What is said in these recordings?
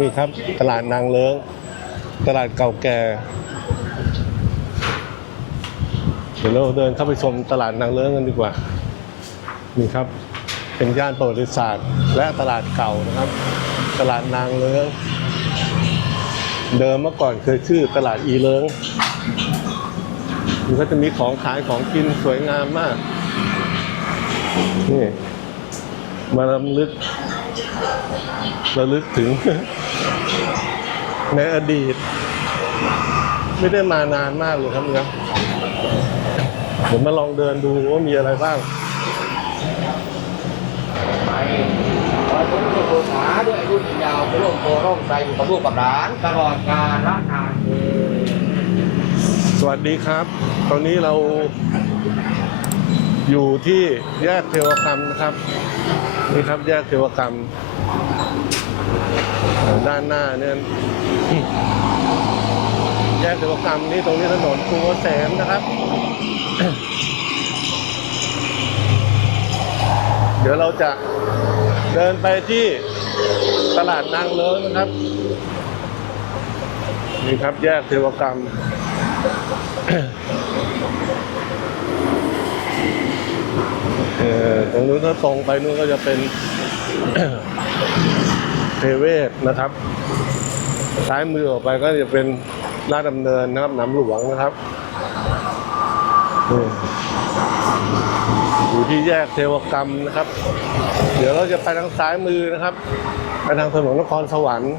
นี่ครับตลาดนางเลิ้ง ตลาดเก่าแก่ เดี๋ยวเราเดินเข้าไปชมตลาดนางเลิ้งกันดีกว่า นี่ครับ เป็นย่านประวัติศาสตร์ และตลาดเก่านะครับ ตลาดนางเลิ้ง เดิมเมื่อก่อนเคยชื่อตลาดอีเลิ้งมันก็จะมีของขายของกินสวยงามมาก นี่ มาลำลึก ระลึกถึง ในอดีต ไม่ได้มานานมากเลยครับเนี่ยเดี๋ยวมาลองเดินดูว่ามีอะไรบ้างไปร้อยคนที่โทรหาด้วยอายุยืนยาวไปร่วมโพร่วมใจอยู่กับลูกกับหลานตลอดกาลละนานเอ่ยสวัสดีครับ ตอนนี้เรา อยู่ที่แยกเทวกรรมนะครับ นี่ครับแยกเทวกรรม ด้านหน้าเนี่ยแยกเทวกรรมนี่ตรงนี้ถนนกรุงเกษมนะครับ เดี๋ยวเราจะเดินไปที่ตลาดนางเลิ้งนะครับ นี่ครับแยกเทวกรรม เอ่อ ตรงนู้นถ้าตรงไปนู้นก็จะเป็นเทเวศนะครับ ซ้ายมือออกไปก็จะเป็นลาดดำเนินนะครับหน้ำหลวงนะครับอยู่ที่แยกเทวกรรมนะครับ เดี๋ยวเราจะไปทางซ้ายมือนะครับ ไปทางถนนนครสวรรค์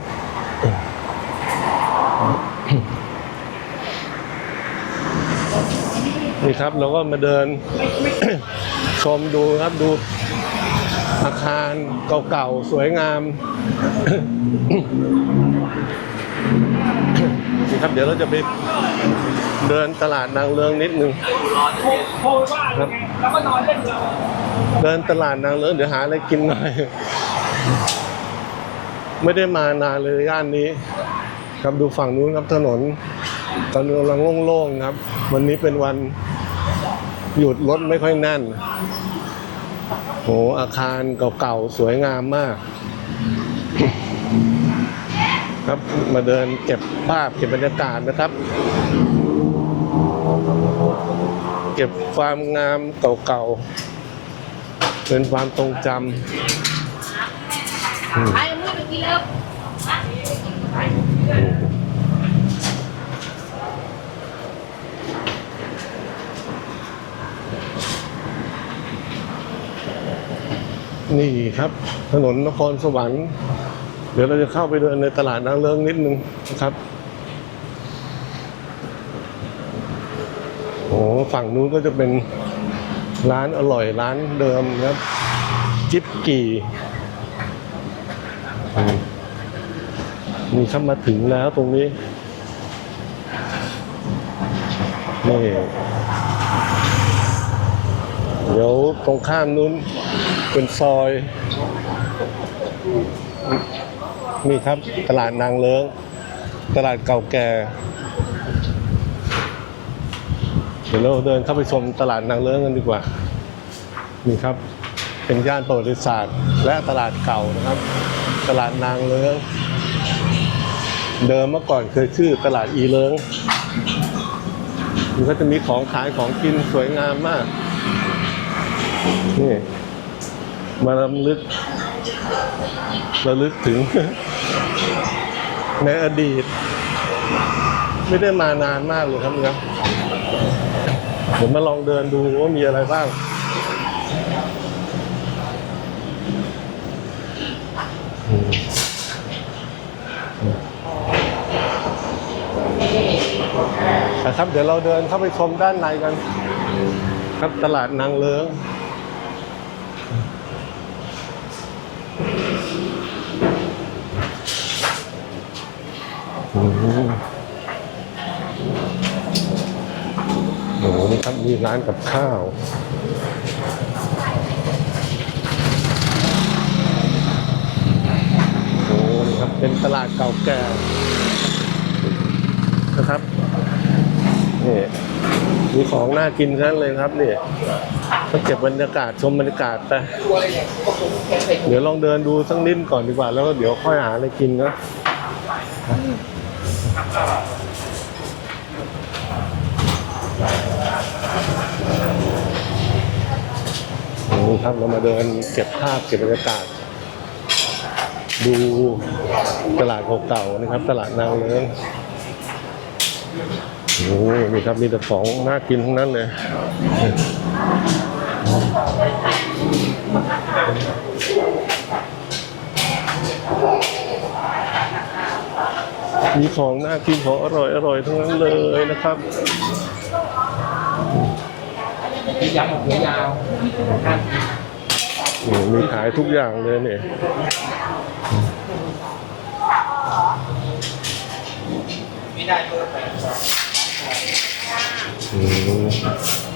นี่ครับเราก็มาเดิน ชมดูครับดูอาคารเก่าๆ สวยงาม นี่ครับเดี๋ยวเราจะไปเดินตลาดนางเลิงนิดนึงโทรว่ายังไงแล้วก็นอนเดินตลาดนางเลิงเดี๋ยวหาอะไรกินหน่อย ไม่ได้มานานเลยย่านนี้ ครับดูฝั่งนู้นครับถนนตอนนี้กำลังโล่งๆครับ วันนี้เป็นวัน หยุดรถไม่ค่อยแน่น โห อาคารเก่าๆ สวยงามมาก ครับมาเดินเก็บภาพเก็บบรรยากาศนะครับ เก็บความงามเก่าๆ เป็นความทรงจำอืม ไปมือไปกิ นี่ครับ ถนนนครสวรรค์ เดี๋ยวเราจะเข้าไปเดินในตลาดนางเลิงนิดนึงนะครับโอ้ฝั่งนู้นก็จะเป็นร้านอร่อยร้านเดิมนะครับ จิ๊บกี่มนี่ครับมาถึงแล้วตรงนี้นี่เดี๋ยวตรงข้ามนู้น เป็นซอย นี่ครับตลาดนางเลิ้ง ตลาดเก่าแก่ เดี๋ยวเราเดินเข้าไปชมตลาดนางเลิ้งกันดีกว่า นี่ครับ เป็นย่านประวัติศาสตร์ และตลาดเก่านะครับ ตลาดนางเลิ้ง เดิมเมื่อก่อนเคยชื่อตลาดอีเลิ้งมันก็จะมีของขายของกินสวยงามมาก นี่ มาลำลึกระลึกถึง ในอดีต ไม่ได้มานานมากเลยครับเนี่ยเดี๋ยวมาลองเดินดูว่ามีอะไรบ้างนะครับ เดี๋ยวเราเดินเข้าไปชมด้านในกัน ครับตลาดนางเลิ้ง โอ้โหนี่ครับมีร้านกับข้าวโอ้โหนี่ครับเป็นตลาดเก่าแก่นะครับนี่มีของน่ากินทั้งเลยครับนี่ ก็เก็บบรรยากาศชมบรรยากาศไปเดี๋ยวลองเดินดูสักนิดก่อนดีกว่า แล้วเดี๋ยวค่อยหาอะไรกินนะนี่ครับเรามาเดินเก็บภาพเก็บบรรยากาศ ดูตลาดเก่าๆนะครับ ตลาดนางเลิ้งโอ้นี่ครับมีแต่ของน่ากินทั้งนั้นเลย มีของน่ากินของอร่อยอร่อยทั้งนั้นเลยนะครับมียำมะเขือยาวครับนี่มีขายทุกอย่างเลยเนี่ยไม่ได้เบอร์แปดสองอืม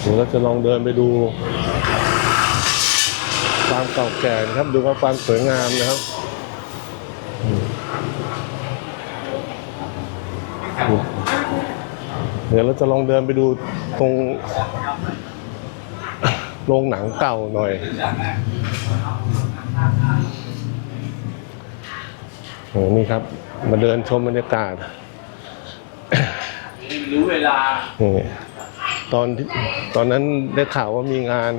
เดี๋ยวเราจะลองเดินไปดูความเก่าแก่นะครับ ดูว่าความสวยงามนะครับเดี๋ยวเราจะลองเดินไปดูตรงโรงหนังเก่าหน่อย โอ้นี่ครับ มาเดินชมบรรยากาศรู้เวลาตอนตอนนั้นได้ข่าวว่ามีงาน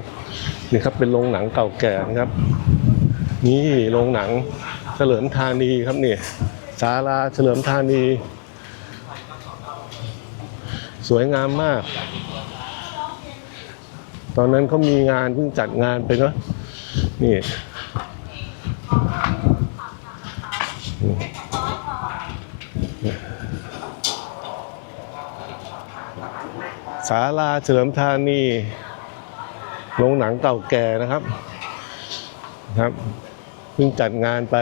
นี่ครับเป็นโรงหนังเก่าแก่นะครับ นี่โรงหนังเฉลิมธานีครับนี่ศาลาเฉลิมธานี สวยงามมาก ตอนนั้นเขามีงานเพิ่งจัดงานไปเนาะนี่ ศาลาเฉลิมธานีโรงหนังเก่าแก่นะครับครับเพิ่งจัดงานไป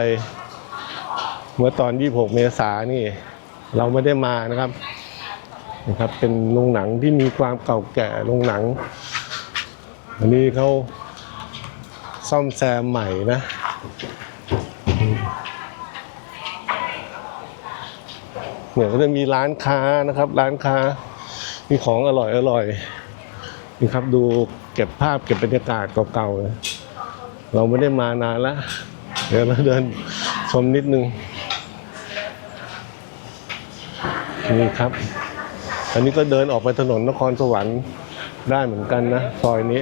เมื่อตอน 26 เมษายนนี่ เราไม่ได้มานะครับนะครับ เป็นโรงหนังที่มีความเก่าแก่โรงหนัง อันนี้เขาซ่อมแซมใหม่นะ เนี่ยก็จะมีร้านค้านะครับ ร้านค้า มีของอร่อยอร่อยนี่ครับดูเก็บภาพเก็บบรรยากาศเก่าๆเลยเราไม่ได้มานานล้วเดี๋ยวเราเดินชมนิดนึงนี่ครับ อันนี้ก็เดินออกไปถนนนครสวรรค์ได้เหมือนกันนะซอยนี้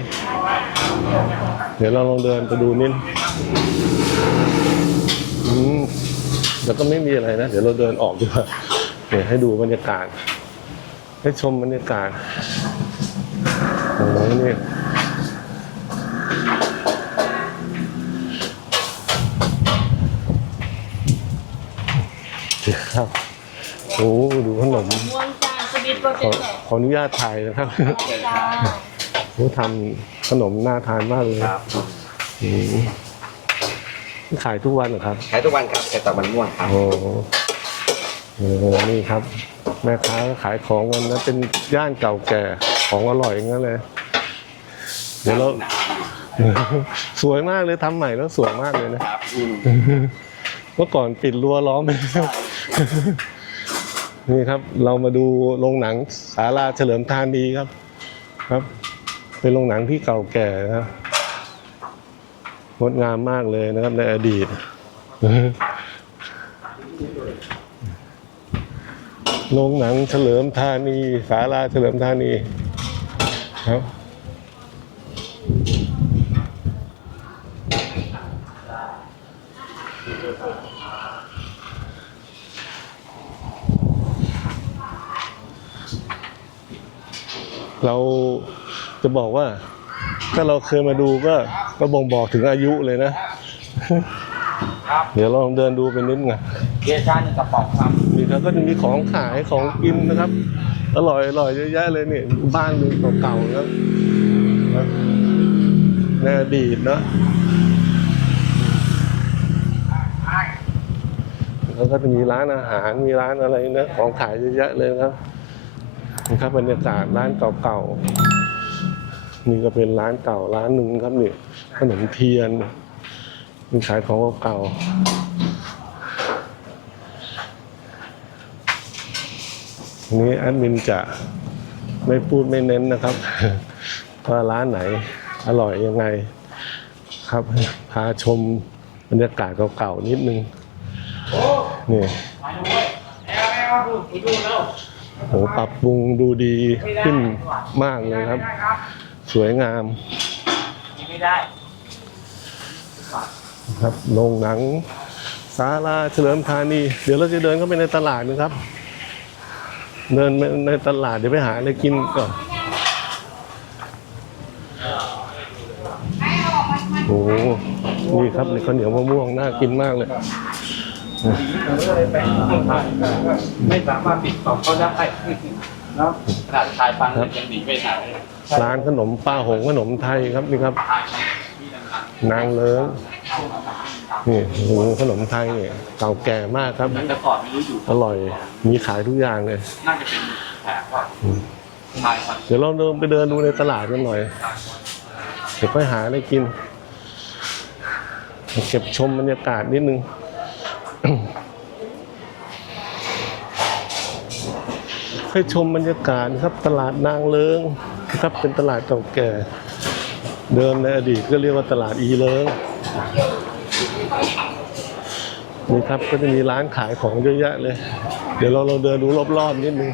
เดี๋ยวเราลองเดินไปดูนิดอืมแต่ก็ไม่มีอะไรนะ เดี๋ยวเราเดินออกดีกว่า เดี๋ยวให้ดูบรรยากาศ ให้ชมบรรยากาศโอ้โหนี่ครับโอ้ดูขนมม่วงจ้าสวิตโปรเจขอกต์ขออนุญาตถ่ายนะครับจ้าโอ้ทำขนมน่าทานมากเลยครับอืมขายทุกวันเหรอครับ ขายทุกวันครับแต่ตะวันม่วงครับ โอ้ โหเออนี่ครับ แม่ค้าก็ขายของกันนะเป็นย่านเก่าแก่ของอร่อยอย่างนั้นเลย เดี๋ยวเราสวยมากเลยทำใหม่แล้วสวยมากเลยนะครับอืมเมื่อก่อนปิดรั้วล้อมไปนี่ครับ เรามาดูโรงหนังศาลาเฉลิมธานีครับ ครับ เป็นโรงหนังที่เก่าแก่นะครับงดงามมากเลยนะครับในอดีต โรงหนังเฉลิมธานีศาลาเฉลิมธานีครับเราจะบอกว่า ถ้าเราเคยมาดูก็ก็บ่งบอกถึงอายุเลยนะ ครับเดี๋ยวเราลองเดินดูไปนิดไงเบียร์ชาหนึ่งกระป๋องครับนี่ครับก็จะมีของขายของกินนะครับ อร่อยอร่อยเยอะแยะเลยนี่บ้านเรือนเก่าๆนะครับนะในอดีตเนอะแล้วก็จะมีร้านอาหารมีร้านอะไรนะของขายเยอะแยะเลยนะครับนี่ครับบรรยากาศร้านเก่าๆนี่ก็เป็นร้านเก่าร้านหนึ่งครับนี่ขนมเทียนน มีขายของเก่านี้แอดมินจะไม่พูดไม่เน้นนะครับว่าร้านไหนอร่อยยังไง ครับ พาชมบรรยากาศเก่าๆนิดนึงนี่ไปนะเว้ยแอลแอลดูไปดูแล้วโหปรับปรุงดูดีขึ้นมากเลยครับไม่ได้ครับสวยงามไม่ได้ ครับโรงหนังศาลาเฉลิมธานี เดี๋ยวเราจะเดินเข้าไปในตลาดนะครับ เดินไปในตลาดเดี๋ยวไปหาอะไรกินก่อนโอ้โหนี่ครับในข้าวเหนียวมะม่วงน่ากินมากเลยไม่สามารถติดต่อเขาได้เนาะขนาดชายฟังยังหนีไม่ได้เลยร้านขนมป้าหงขนมไทยครับนี่ครับ นางเลิ้งนี่โอ้โหขนมไทยเนี่ยเก่าแก่มากครับ แต่ก่อนไม่รู้อยู่อร่อย มีขายทุกอย่างเลย น่าจะเป็นแผลว่าชายฟังเดี๋ยวเราเดินไปเดินดูในตลาดกันหน่อย เดี๋ยวค่อยหาอะไรกิน เก็บชมบรรยากาศนิดนึง ให้ชมบรรยากาศนะครับตลาดนางเลิงนะครับเป็นตลาดเก่าแก่ เดิมในอดีตก็เรียกว่าตลาดอีเลิงนี่ครับก็จะมีร้านขายของเยอะแยะเลย เดี๋ยวเราเราเดินดูรอบๆนิดนึง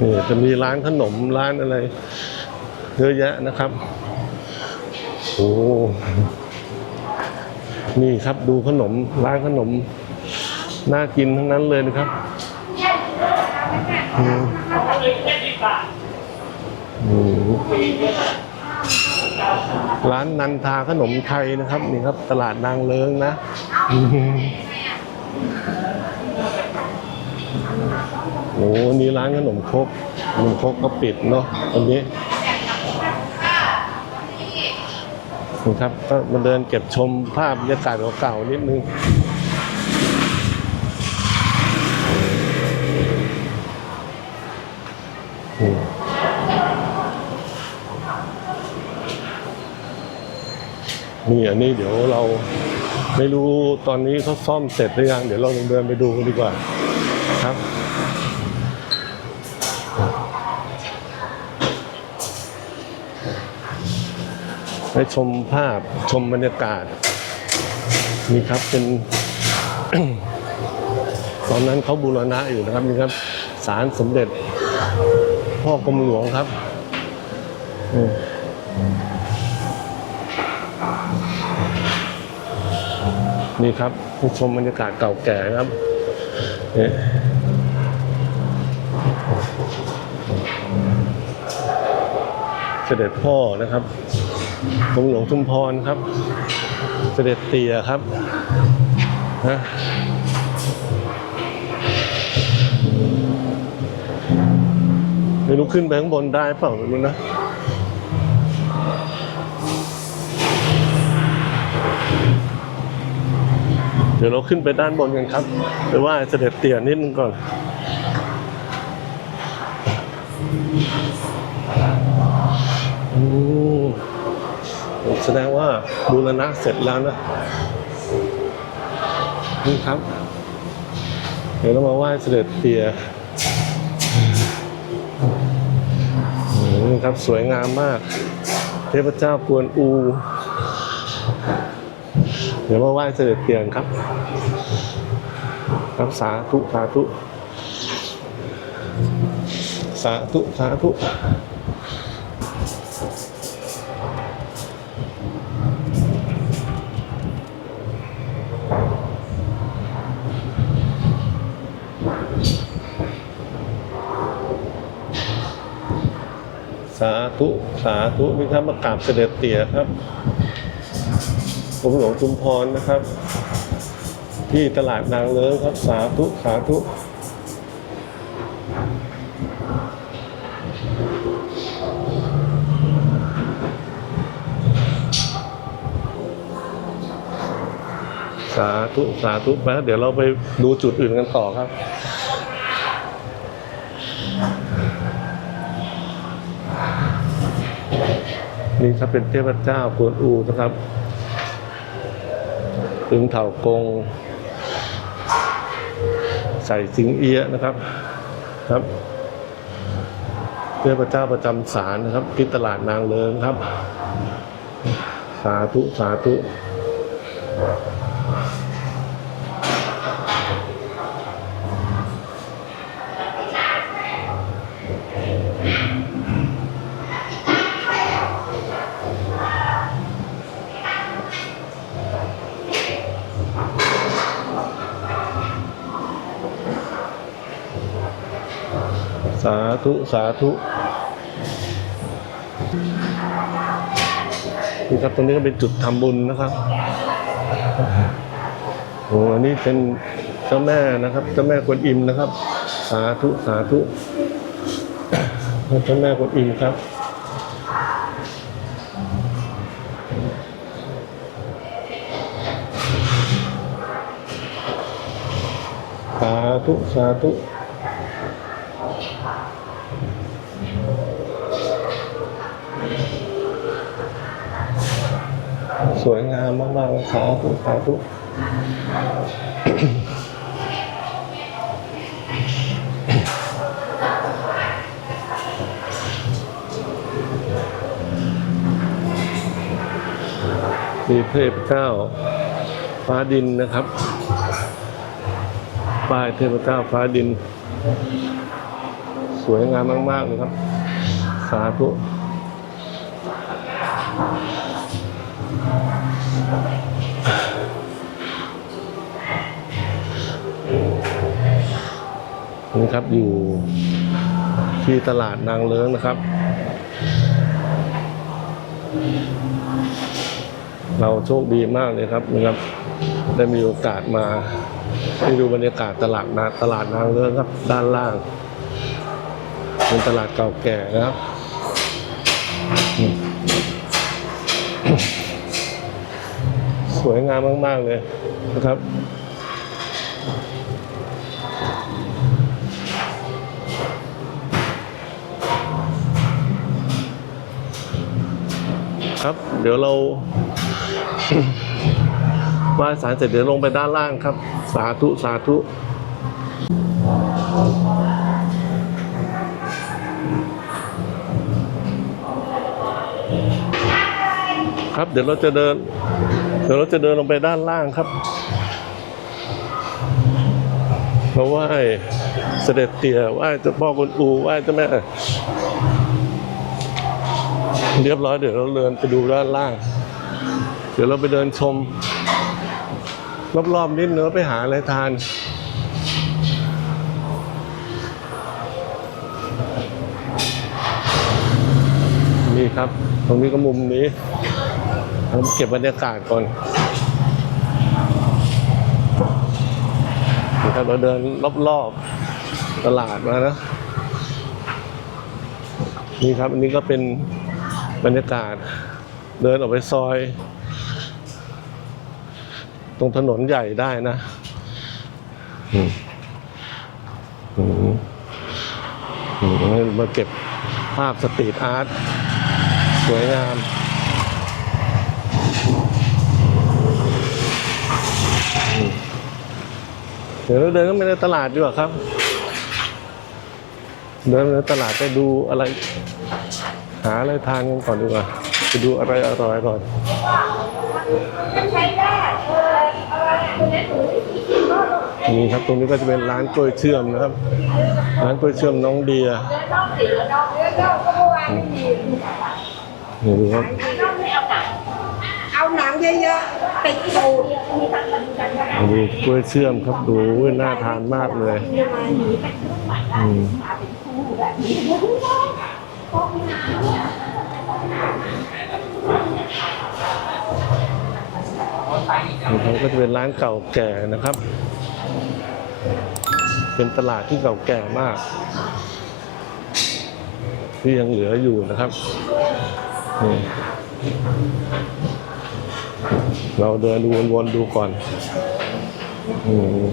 นี่จะมีร้านขนมร้านอะไร เยอะแยะนะครับโอ้นี่ครับดูขนมร้านขนม น่ากินทั้งนั้นเลยนะครับ ร้านนันทาขนมไทยนะครับ นี่ครับ ตลาดนางเลิงนะอืมโอ้นี่ร้านขนมครกขนมครกก็ปิดเนาะตอนนี้นี่ครับก็มาเดินเก็บชมภาพบรรยากาศเก่าๆนิดนึง นี่อันนี้เดี๋ยวเราไม่รู้ตอนนี้เขาซ่อมเสร็จหรือยัง เดี๋ยวเราลงเดินไปดูกันดีกว่าครับให้ชมภาพชมบรรยากาศ นี่ครับเป็น ตอนนั้นเขาบูรณะอยู่นะครับนี่ครับศาลสมเด็จพ่อกรมหลวงครับ นี่ครับผู้ชมบรรยากาศเก่าแก่ครับนี่เสด็จพ่อนะครับกรมหลวงชุมพรครับ เสด็จเตียครับนะไม่รู้ขึ้นไปข้างบนได้เปล่าไม่รู้นะ ดี๋ยวเราขึ้นไปด้านบนกันครับไปไหว่าเสด็จเตี่ยนิดนึงก่อนอืมแสดงว่าบูรณะเสร็จแล้วนะ นี่ครับ เดี๋ยวเรามาไหว้เสด็จเตี่ยนี่ครับสวยงามมาก เทพเจ้ากวนอู ดี๋ยวมาไหว้เสด็จเตียนครับครับสาธุสาธุสาธุสาธุสาธุ สาธุนี่ครับมากราบเสด็จเตี่ยครับ กรมหลวงชุมพรนะครับ ที่ตลาดนางเลิ้งครับสาธุสาธุสาธุสาธุไปเดี๋ยวเราไปดูจุดอื่นกันต่อครับ นี่ครับเป็นเทพเจ้ากวนอูนะครับ ตึงเถากง ใส่สิงเอียะนะครับครับเทพเจ้าประจำศาลนะครับ ที่ตลาดนางเลิงครับ สาธุ สาธุ สาธุ สาธุนี่ครับตรงนี้ก็เป็นจุดทำบุญนะครับโอ้อันนี้เป็นเจ้าแม่นะครับเจ้าแม่กวนอิมนะครับ สาธุ สาธุเจ้าแม่กวนอิมครับสาธุ สาธุ สวยงา มมากๆเลยสาธุสาธุมีเทพเจ้าฟ้าดินนะครับป้ายเทพเจ้าฟ้าดิน สวยงามมาก ๆ เลยครับ สาธุ ครับ อยู่ที่ตลาดนางเลิ้งนะครับ เราโชคดีมากเลยครับนะครับ ได้มีโอกาสมาได้ดูบรรยากาศตลาดนาตลาดนางเลิ้งครับ ด้านล่าง เป็นตลาดเก่าแก่นะครับสวยงามมาก ๆ เลยนะครับ ครับ เดี๋ยวเรา ไหว้สารเสร็จเดี๋ยวลงไปด้านล่างครับ สาธุสาธุครับเดี๋ยวเราจะเดิน เดี๋ยวเราจะเดินลงไปด้านล่างครับเราะว่าเสด็จเตี่ยไหว้เจ้าพ่อกุนอูไหว้เจ้าแม่ เรียบร้อยเดี๋ยวเราเดินไปดูด้านล่าง เดี๋ยวเราไปเดินชม รอบๆนิดเนื้อไปหาอะไรทานนี่ครับ ตรงนี้ก็มุมนี้ผมเก็บบรรยากาศก่อนนี่ครับเราเดินรอบๆตลาดมานะนี่ครับ อันนี้ก็เป็น บรรยากาศ เดินออกไปซอย ตรงถนนใหญ่ได้นะมอืมอืมาเก็บภาพสตรีทอาร์ตสวยงามเดี๋ยวเราเดินเข้าไปในตลาดดีกว่าครับ เดินในตลาดไปดูอะไร หาอะไรทานกันก่อนดีกว่าไปดูอะไรอร่อยก่อนนี่ครับตรงนี้ก็จะเป็นร้านกล้วยเชื่อมนะครับ ร้านกล้วยเชื่อมน้องเดียนี่ดูครับเอาหนังเยอะๆติดตูดดูกล้วยเชื่อมครับดูน่าทานมากเลยอืม นี่ครับก็จะเป็นร้านเก่าแก่นะครับ เป็นตลาดที่เก่าแก่มาก ที่ยังเหลืออยู่นะครับ เราเดินดูวนๆดูก่อน อืม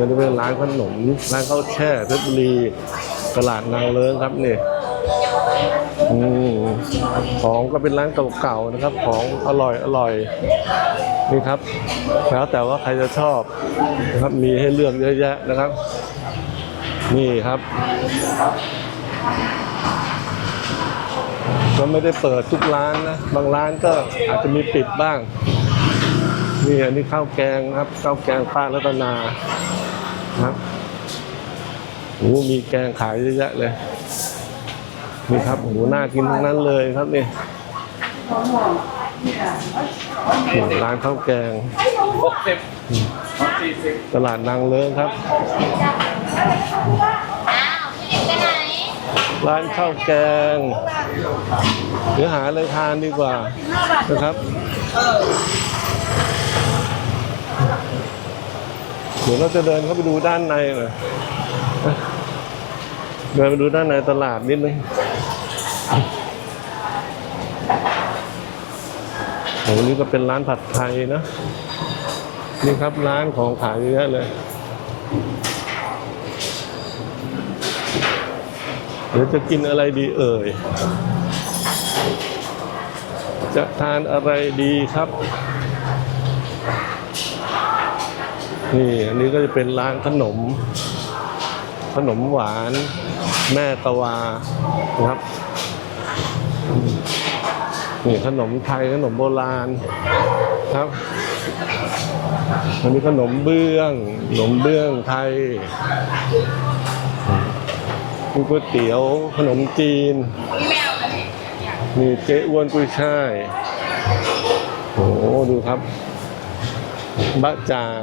ก็จะเป็นร้านขนม ร้านข้าวแช่เพชรบุรี ตลาดนางเลิ้งครับนี่ของก็เป็นร้านเก่าๆนะครับ ของอร่อยอร่อยนี่ครับ แล้วแต่ว่าใครจะชอบนะครับมีให้เลือกเยอะแยะนะครับ นี่ครับ ก็ไม่ได้เปิดทุกร้านนะ บางร้านก็อาจจะมีปิดบ้าง นี่อันนี้ข้าวแกงครับ ข้าวแกงป้ารัตนา ครับโอ้โหมีแกงขายเยอะแยะเลยนี่ครับโอ้หน่ากินทั้งนั้นเลยครับนี่ร้านข้าวแกงตลาดนางเลิ้งครับ ร้านข้าวแกงเดี๋ยวหาอะไรทานดีกว่านะครับ เดี๋ยวเราจะเดินเข้าไปดูด้านในหน่อยเดินไปดูด้านในตลาดนิดนึงโหนี่ก็เป็นร้านผัดไทยนะ นี่ครับร้านของขายเยอะเลยเดี๋ยวจะกินอะไรดีเอ่ย จะทานอะไรดีครับ นี่อันนี้ก็จะเป็นร้านขนม ขนมหวานแม่ตะวานะครับนี่ขนมไทยขนมโบราณครับอันนี้ขนมเบื้องขนมเบื้องไทยมีก๋วยเตี๋ยวขนมจีนมีเจ๊อ้วนกุ้ยช่ายโอ้โหดูครับ บะจาง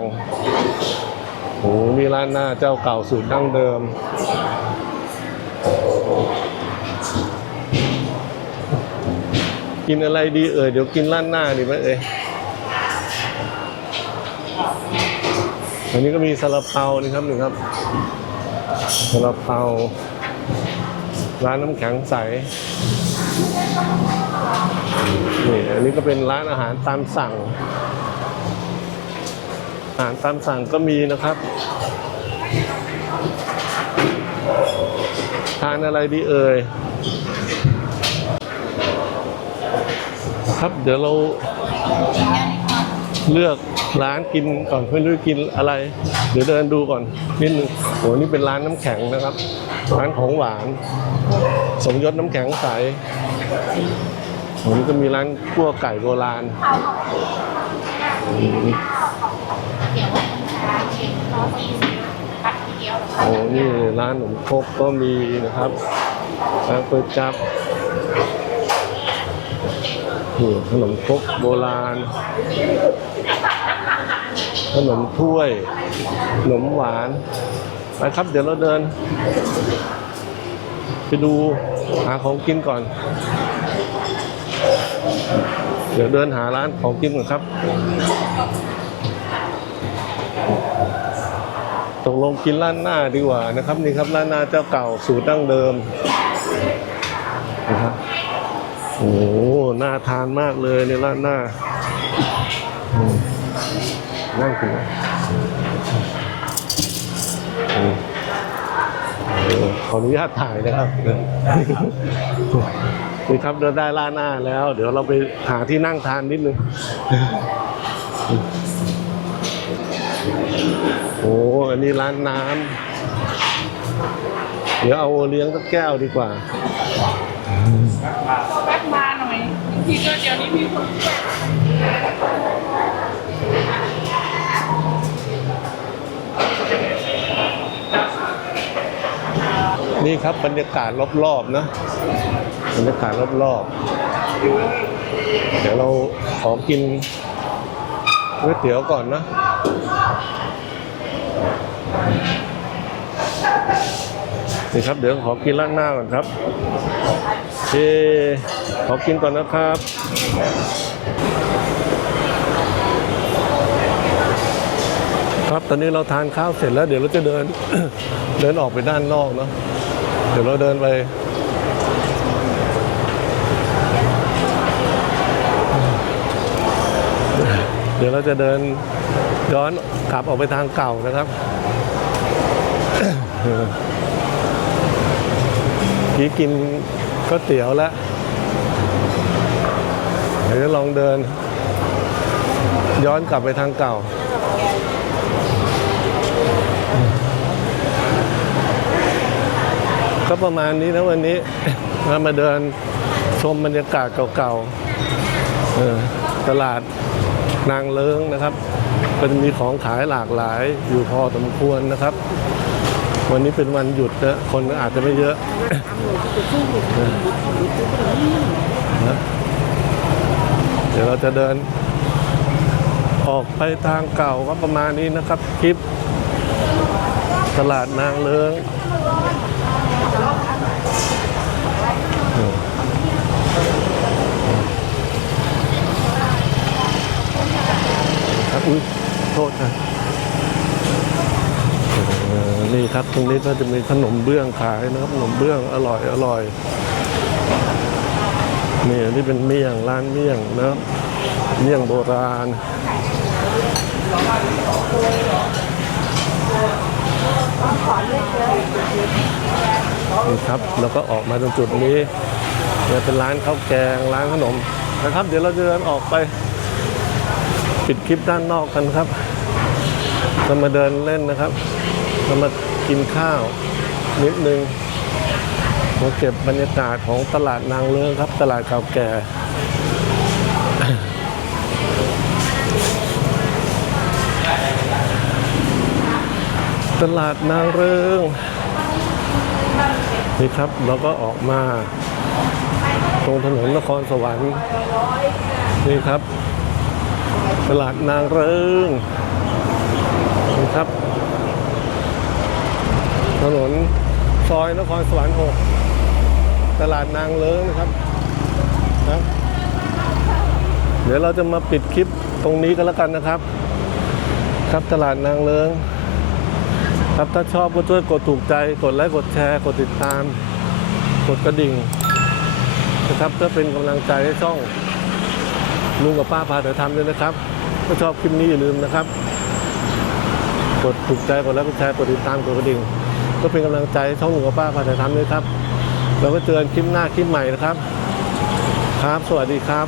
โอ้โหนี่ร้านหน้าเจ้าเก่าสูตรดั้งเดิม กินอะไรดีเอ่ยเดี๋ยวกินร้านหน้าดีไหมเอ่ยอันนี้ก็มีซาลาเปานี่ครับหนี่งครับซาลาเปา ร้านน้ำแข็งใสนี่อันนี้ก็เป็นร้านอาหารตามสั่ง หารตามสั่งก็มีนะครับ ทานอะไรดีเอ่ย ครับเดี๋ยวเราเลือกร้านกินก่อนไม่รู้จะกินอะไร เดี๋ยวเดินดูก่อนนิดนึงโหนี่เป็นร้านน้ำแข็งนะครับ ร้านของหวาน สมยศน้ำแข็งใสโหนี่ก็มีร้านคั่วไก่โบราณอืม โอ้นี่ร้านขนมครกก็มีนะครับร้านก๋วยจั๊บนี่ขนมครกโบราณ ขนมถ้วย ขนมหวานไปครับเดี๋ยวเราเดิน ไปดูหาของกินก่อน เดี๋ยวเดินหาร้านของกินก่อนครับ ตกลงกินร้านหน้าดีกว่านะครับนี่ครับร้านหน้าเจ้าเก่าสูตรดั้งเดิมนะครับโอ้หน่าทานมากเลยในร้านหน้านั่งกินขออนุญาตถ่ายนะครับนี่ครับเราได้ร้านหน้าแล้ว เดี๋ยวเราไปหาที่นั่งทานนิดนึง โอ้อันนี้ร้านน้ำเดี๋ยวเอาเลี้ยงสักแก้วดีกว่าแป๊บมาหน่อยทีก็เดี๋ยวนี้มีคนช่วยนี่ครับบรรยากาศรอบๆนะ บรรยากาศรอบๆ เดี๋ยวเราขอกินก๋วยเตี๋ยวก่อนนะ นี่ครับเดี๋ยวขอกินร้านหน้าก่อนครับโอขอกินก่อนนะครับครับตอนนี้เราทานข้าวเสร็จแล้วเดี๋ยวเราจะเดินเดินออกไปด้านนอกเนาะเดี๋ยวเราเดินไปเดี๋ยวเราจะเดิน ย้อนกลับออกไปทางเก่านะครับกี้กินก๋วยเตี๋ยวแล้ว เดี๋ยวจะลองเดิน ย้อนกลับไปทางเก่า ก็ประมาณนี้นะวันนี้เรามาเดินชมบรรยากาศเก่าๆตลาดนางเลิงนะครับ ก็จะมีของขายหลากหลายอยู่พอสมควรนะครับ วันนี้เป็นวันหยุดนะคนก็อาจจะไม่เยอะนะเดี๋ยวเราจะเดิน ออกไปทางเก่าก็ประมาณนี้นะครับคลิป ตลาดนางเลิง ครับอุ้ยโทษนะเอ่อนี่ ครับ ตรงนี้ก็จะมีขนมเบื้องขายนะครับ ขนมเบื้องอร่อยอร่อยนี่นี่เป็นเมี่ยงร้านเมี่ยงนะครับเมี่ยงโบราณนี่ครับแล้วก็ออกมาตรงจุดนี้เนี่ยเป็นร้านข้าวแกงร้านขนมนะครับ เดี๋ยวเราจะเดินออกไป ปิดคลิปด้านนอกกันครับเรามาเดินเล่นนะครับเรามา กินข้าวนิดนึงมาเก็บบรรยากาศของตลาดนางเลิงครับ ตลาดเก่าแก่ตลาดนางเริงนี่ครับเราก็ออกมาตรงถนนนครสวรรค์นี่ครับ ตลาดนางเริงนี่ครับ ถนนซอยนครสวรรค์หกตลาดนางเริงนะครับนะเดี๋ยวเราจะมาปิดคลิปตรงนี้กันแล้วกันนะครับ ครับตลาดนางเริงครับถ้าชอบก็ช่วยกดถูกใจกดไลค์กดแชร์ กดติดตาม กดกระดิ่งนะครับเพื่อเป็นกำลังใจให้ช่องลุงกับป้าพาเดี๋ยวทำด้วยนะครับ ถ้าชอบคลิปนี้อย่าลืมนะครับ กดถูกใจกดไลค์กดแชร์กดติดตามกดกระดิ่ง ก็เป็นกำลังใจให้ช่องลุงกับป้าพาเดี๋ยวทำด้วยครับ เราก็เจอกันคลิปหน้าคลิปใหม่นะครับ ครับ สวัสดีครับ